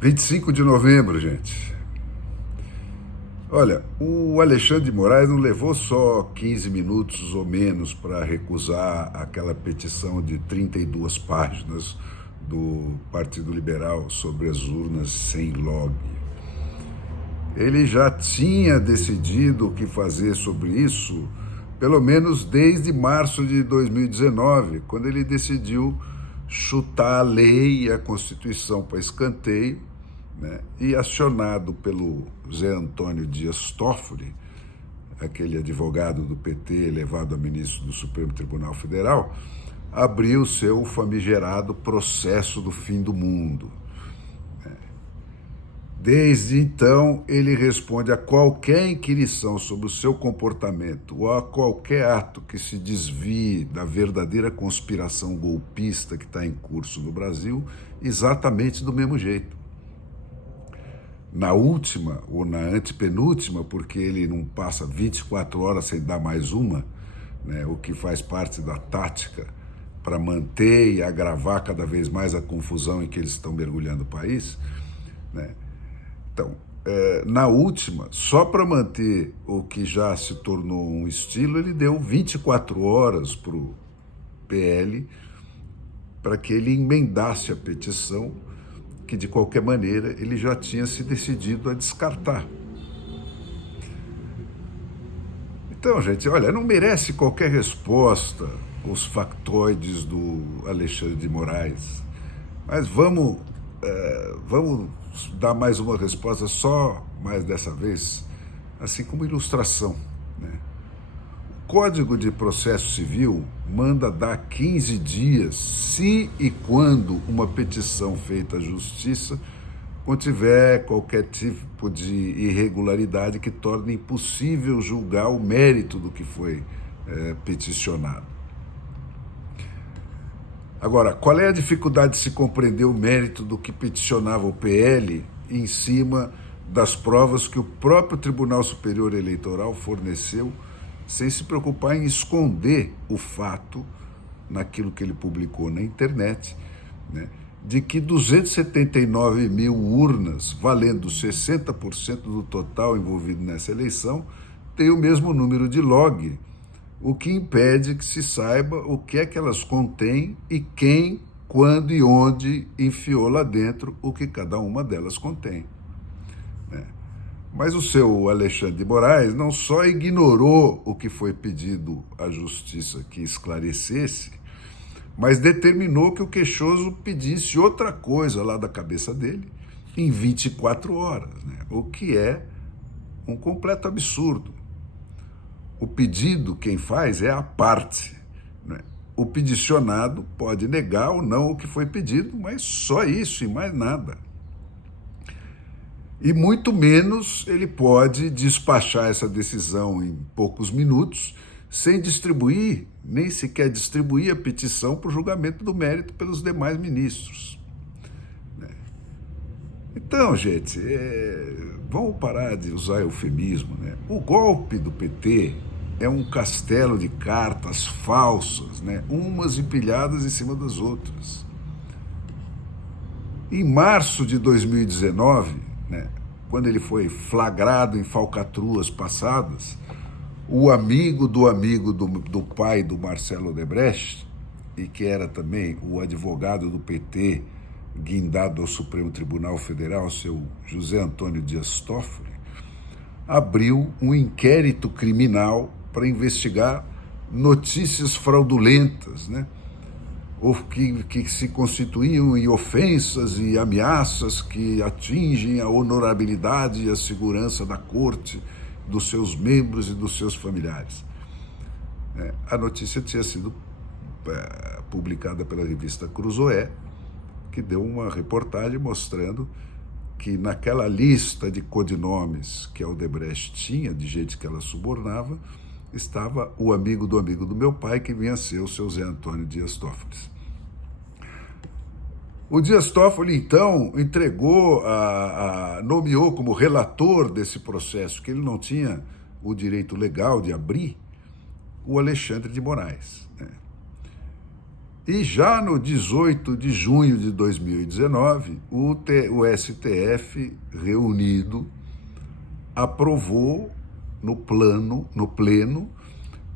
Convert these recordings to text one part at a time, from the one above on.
25 de novembro, gente. Olha, o Alexandre de Moraes não levou só 15 minutos ou menos para recusar aquela petição de 32 páginas do Partido Liberal sobre as urnas sem log. Ele já tinha decidido o que fazer sobre isso, pelo menos desde março de 2019, quando ele decidiu chutar a lei e a Constituição para escanteio, né? E acionado pelo Zé Antônio Dias Toffoli, aquele advogado do PT elevado a ministro do Supremo Tribunal Federal, abriu seu famigerado processo do fim do mundo. Desde então, ele responde a qualquer inquirição sobre o seu comportamento ou a qualquer ato que se desvie da verdadeira conspiração golpista que está em curso no Brasil, exatamente do mesmo jeito. Na última ou na antepenúltima, porque ele não passa 24 horas sem dar mais uma, né, o que faz parte da tática para manter e agravar cada vez mais a confusão em que eles estão mergulhando o país, né? Então, na última, só para manter o que já se tornou um estilo, ele deu 24 horas para o PL para que ele emendasse a petição que, de qualquer maneira, ele já tinha se decidido a descartar. Então, gente, olha, não merece qualquer resposta os factoides do Alexandre de Moraes, mas vamos dar mais uma resposta só, mais dessa vez, assim como ilustração, né? O Código de Processo Civil manda dar 15 dias se e quando uma petição feita à Justiça contiver qualquer tipo de irregularidade que torne impossível julgar o mérito do que foi peticionado. Agora, qual é a dificuldade de se compreender o mérito do que peticionava o PL em cima das provas que o próprio Tribunal Superior Eleitoral forneceu, sem se preocupar em esconder o fato, naquilo que ele publicou na internet, né, de que 279 mil urnas, valendo 60% do total envolvido nessa eleição, têm o mesmo número de log, o que impede que se saiba o que é que elas contêm e quem, quando e onde enfiou lá dentro o que cada uma delas contém, né? Mas o seu Alexandre de Moraes não só ignorou o que foi pedido à Justiça que esclarecesse, mas determinou que o queixoso pedisse outra coisa lá da cabeça dele em 24 horas, né? O que é um completo absurdo. O pedido, quem faz, é a parte, né? O peticionado pode negar ou não o que foi pedido, mas só isso e mais nada. E muito menos ele pode despachar essa decisão em poucos minutos, sem distribuir, nem sequer distribuir a petição para o julgamento do mérito pelos demais ministros. Então, gente, vamos parar de usar eufemismo, né? O golpe do PT é um castelo de cartas falsas, né? Umas empilhadas em cima das outras. Em março de 2019, né, quando ele foi flagrado em falcatruas passadas, o amigo do pai do Marcelo Odebrecht, e que era também o advogado do PT guindado ao Supremo Tribunal Federal, seu José Antônio Dias Toffoli, abriu um inquérito criminal para investigar notícias fraudulentas, né? Ou que se constituíam em ofensas e ameaças que atingem a honorabilidade e a segurança da corte, dos seus membros e dos seus familiares. A notícia tinha sido publicada pela revista Cruzoé, que deu uma reportagem mostrando que naquela lista de codinomes que a Odebrecht tinha, de gente que ela subornava, estava o amigo do meu pai, que vinha a ser o seu Zé Antônio Dias Toffoli. O Dias Toffoli, então, nomeou como relator desse processo, que ele não tinha o direito legal de abrir, o Alexandre de Moraes, né? E já no 18 de junho de 2019, o STF reunido aprovou no pleno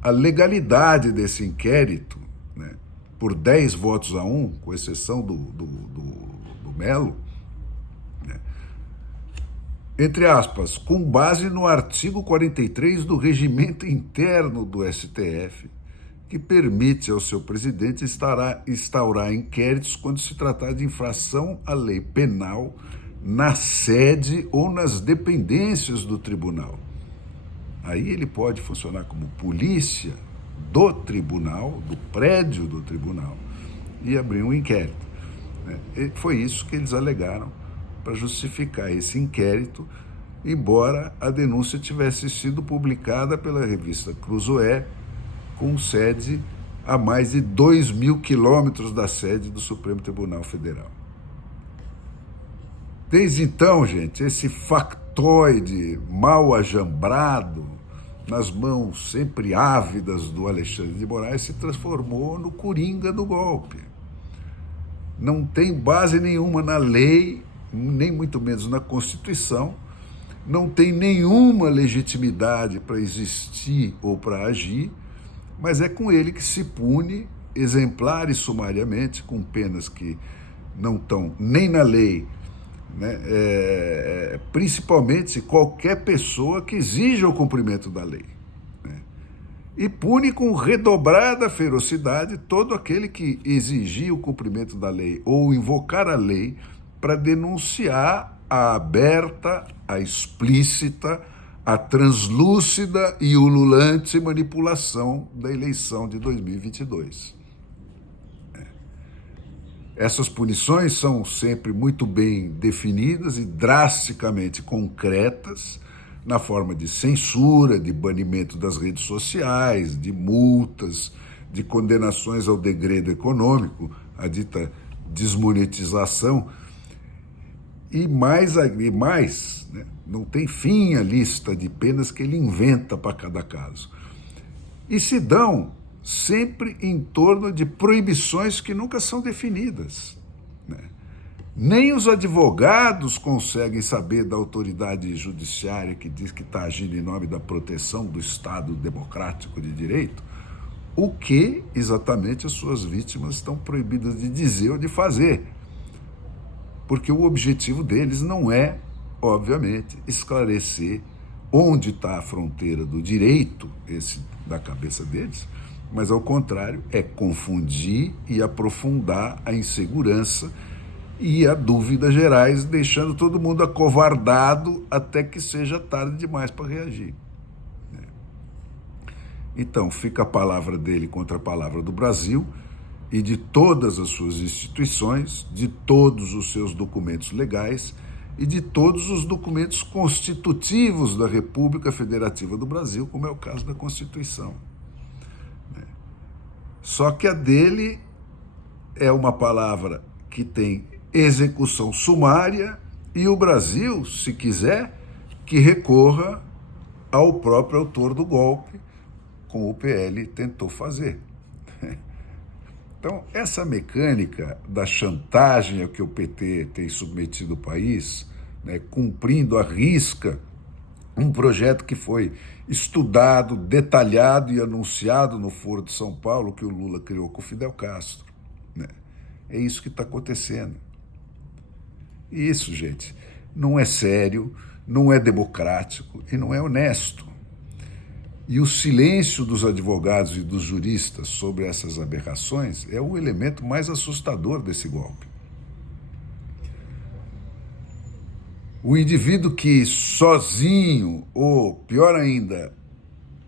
a legalidade desse inquérito, né, por 10 votos a 1, com exceção do Melo, né, entre aspas, com base no artigo 43 do regimento interno do STF, que permite ao seu presidente instaurar inquéritos quando se tratar de infração à lei penal na sede ou nas dependências do tribunal. Aí ele pode funcionar como polícia do tribunal, do prédio do tribunal, e abrir um inquérito. Foi isso que eles alegaram para justificar esse inquérito, embora a denúncia tivesse sido publicada pela revista Cruzoé, com sede a mais de 2.000 quilômetros da sede do Supremo Tribunal Federal. Desde então, gente, esse factoide mal ajambrado, nas mãos sempre ávidas do Alexandre de Moraes, se transformou no coringa do golpe. Não tem base nenhuma na lei, nem muito menos na Constituição, não tem nenhuma legitimidade para existir ou para agir, mas é com ele que se pune exemplar e sumariamente, com penas que não estão nem na lei, né? Principalmente qualquer pessoa que exija o cumprimento da lei, né? E pune com redobrada ferocidade todo aquele que exigir o cumprimento da lei ou invocar a lei para denunciar a aberta, a explícita, a translúcida e ululante manipulação da eleição de 2022. Essas punições são sempre muito bem definidas e drasticamente concretas, na forma de censura, de banimento das redes sociais, de multas, de condenações ao degredo econômico, a dita desmonetização, e mais, né? Não tem fim a lista de penas que ele inventa para cada caso. E se dão sempre em torno de proibições que nunca são definidas, né? Nem os advogados conseguem saber da autoridade judiciária que diz que está agindo em nome da proteção do Estado democrático de direito, o que exatamente as suas vítimas estão proibidas de dizer ou de fazer. Porque o objetivo deles não é, obviamente, esclarecer onde está a fronteira do direito, esse da cabeça deles, mas, ao contrário, é confundir e aprofundar a insegurança e a dúvida gerais, deixando todo mundo acovardado até que seja tarde demais para reagir. Então, fica a palavra dele contra a palavra do Brasil e de todas as suas instituições, de todos os seus documentos legais e de todos os documentos constitutivos da República Federativa do Brasil, como é o caso da Constituição. Só que a dele é uma palavra que tem execução sumária e o Brasil, se quiser, que recorra ao próprio autor do golpe, como o PL tentou fazer. Então, essa mecânica da chantagem a que o PT tem submetido o país, né, cumprindo à risca um projeto que foi estudado, detalhado e anunciado no Foro de São Paulo, que o Lula criou com o Fidel Castro, né? É isso que está acontecendo. E isso, gente, não é sério, não é democrático e não é honesto. E o silêncio dos advogados e dos juristas sobre essas aberrações é o elemento mais assustador desse golpe. O indivíduo que sozinho, ou pior ainda,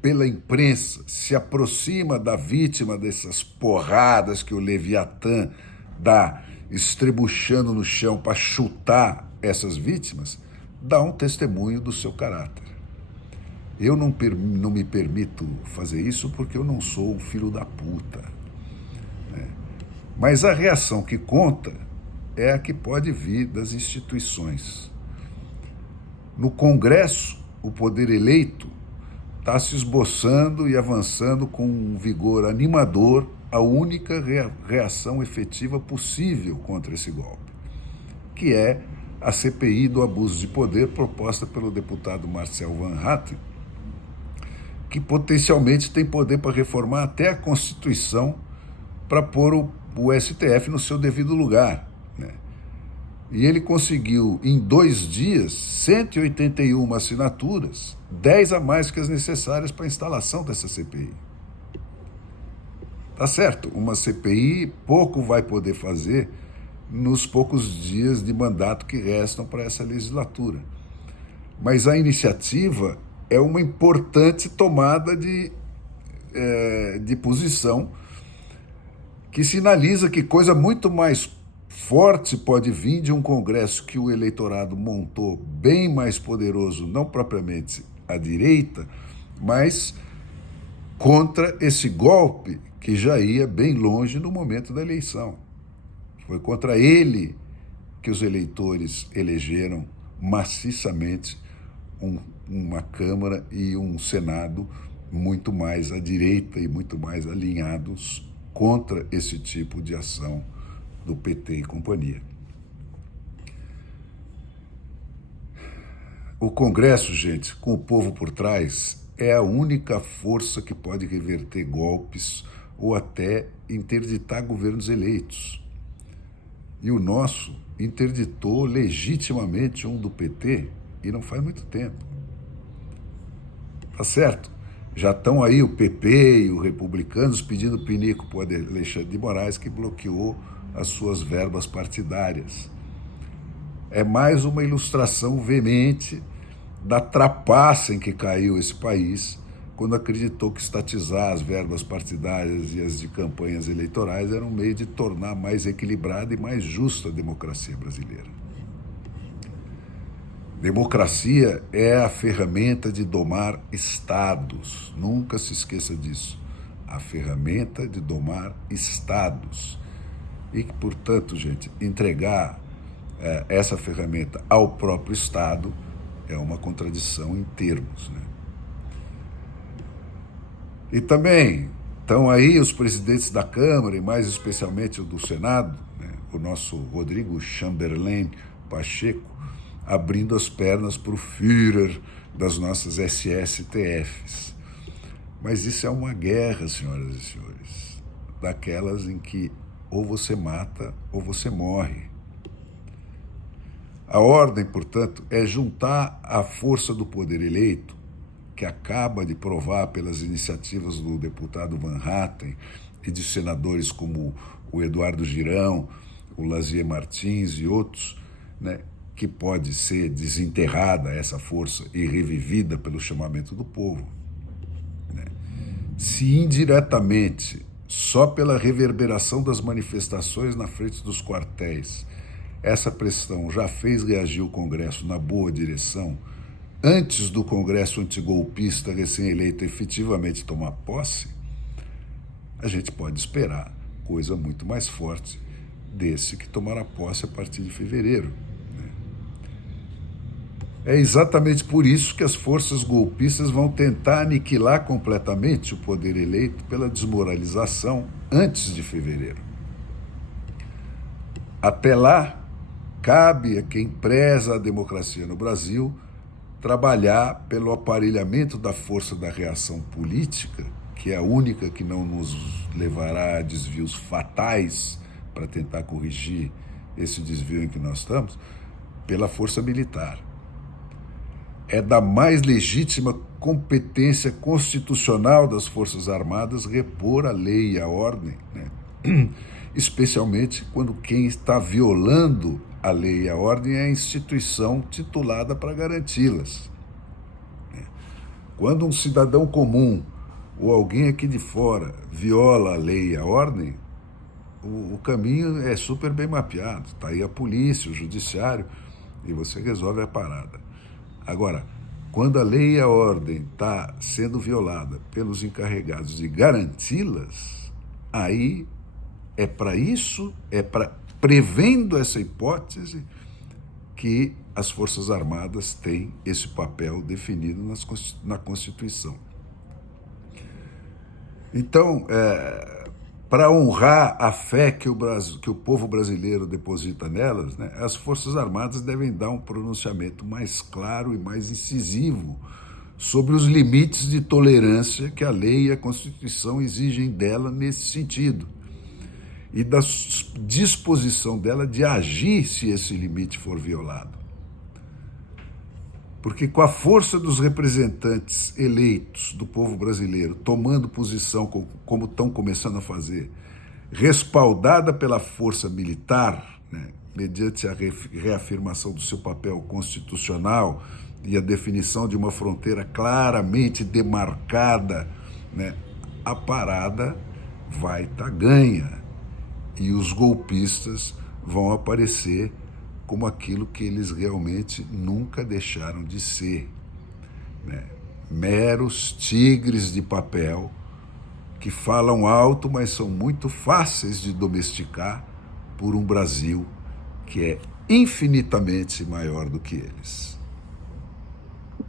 pela imprensa, se aproxima da vítima dessas porradas que o Leviatã dá, estrebuchando no chão para chutar essas vítimas, dá um testemunho do seu caráter. Eu não me permito fazer isso porque eu não sou um filho da puta, né? Mas a reação que conta é a que pode vir das instituições. No Congresso, o poder eleito está se esboçando e avançando com um vigor animador a única reação efetiva possível contra esse golpe, que é a CPI do abuso de poder proposta pelo deputado Marcel Van Hatten, que potencialmente tem poder para reformar até a Constituição para pôr o STF no seu devido lugar, né? E ele conseguiu, em 2 dias, 181 assinaturas, 10 a mais que as necessárias para a instalação dessa CPI. Tá certo, uma CPI pouco vai poder fazer nos poucos dias de mandato que restam para essa legislatura. Mas a iniciativa é uma importante tomada de posição que sinaliza que coisa muito mais forte pode vir de um Congresso que o eleitorado montou bem mais poderoso, não propriamente à direita, mas contra esse golpe que já ia bem longe no momento da eleição. Foi contra ele que os eleitores elegeram maciçamente uma Câmara e um Senado muito mais à direita e muito mais alinhados contra esse tipo de ação do PT e companhia. O Congresso, gente, com o povo por trás, é a única força que pode reverter golpes ou até interditar governos eleitos. E o nosso interditou legitimamente um do PT e não faz muito tempo. Tá certo? Já estão aí o PP e os republicanos pedindo pinico para o Alexandre de Moraes, que bloqueou as suas verbas partidárias. É mais uma ilustração veemente da trapaça em que caiu esse país quando acreditou que estatizar as verbas partidárias e as de campanhas eleitorais era um meio de tornar mais equilibrada e mais justa a democracia brasileira. Democracia é a ferramenta de domar estados. Nunca se esqueça disso. A ferramenta de domar estados. E que, portanto, gente, entregar essa ferramenta ao próprio Estado é uma contradição em termos, né? E também estão aí os presidentes da Câmara, e mais especialmente o do Senado, né? O nosso Rodrigo Chamberlain Pacheco, abrindo as pernas para o Führer das nossas SSTFs. Mas isso é uma guerra, senhoras e senhores, daquelas em que ou você mata ou você morre. A ordem, portanto, é juntar a força do poder eleito, que acaba de provar pelas iniciativas do deputado Van Hatten e de senadores como o Eduardo Girão, o Lazier Martins e outros, né, que pode ser desenterrada essa força e revivida pelo chamamento do povo, né? Se indiretamente, só pela reverberação das manifestações na frente dos quartéis, essa pressão já fez reagir o Congresso na boa direção, antes do Congresso antigolpista recém-eleito efetivamente tomar posse, a gente pode esperar coisa muito mais forte desse que tomará posse a partir de fevereiro. É exatamente por isso que as forças golpistas vão tentar aniquilar completamente o poder eleito pela desmoralização antes de fevereiro. Até lá, cabe a quem preza a democracia no Brasil trabalhar pelo aparelhamento da força da reação política, que é a única que não nos levará a desvios fatais para tentar corrigir esse desvio em que nós estamos, pela força militar. É da mais legítima competência constitucional das Forças Armadas repor a lei e a ordem, né? Especialmente quando quem está violando a lei e a ordem é a instituição titulada para garanti-las. Quando um cidadão comum ou alguém aqui de fora viola a lei e a ordem, o caminho é super bem mapeado. Está aí a polícia, o judiciário, e você resolve a parada. Agora, quando a lei e a ordem está sendo violada pelos encarregados de garanti-las, aí é para isso, prevendo essa hipótese, que as Forças Armadas têm esse papel definido na Constituição. Então, para honrar a fé que o povo brasileiro deposita nelas, né, as Forças Armadas devem dar um pronunciamento mais claro e mais incisivo sobre os limites de tolerância que a lei e a Constituição exigem dela nesse sentido, e da disposição dela de agir se esse limite for violado. Porque com a força dos representantes eleitos do povo brasileiro tomando posição, como estão começando a fazer, respaldada pela força militar, né, mediante a reafirmação do seu papel constitucional e a definição de uma fronteira claramente demarcada, né, a parada vai estar ganha. E os golpistas vão aparecer como aquilo que eles realmente nunca deixaram de ser, né? Meros tigres de papel que falam alto, mas são muito fáceis de domesticar por um Brasil que é infinitamente maior do que eles.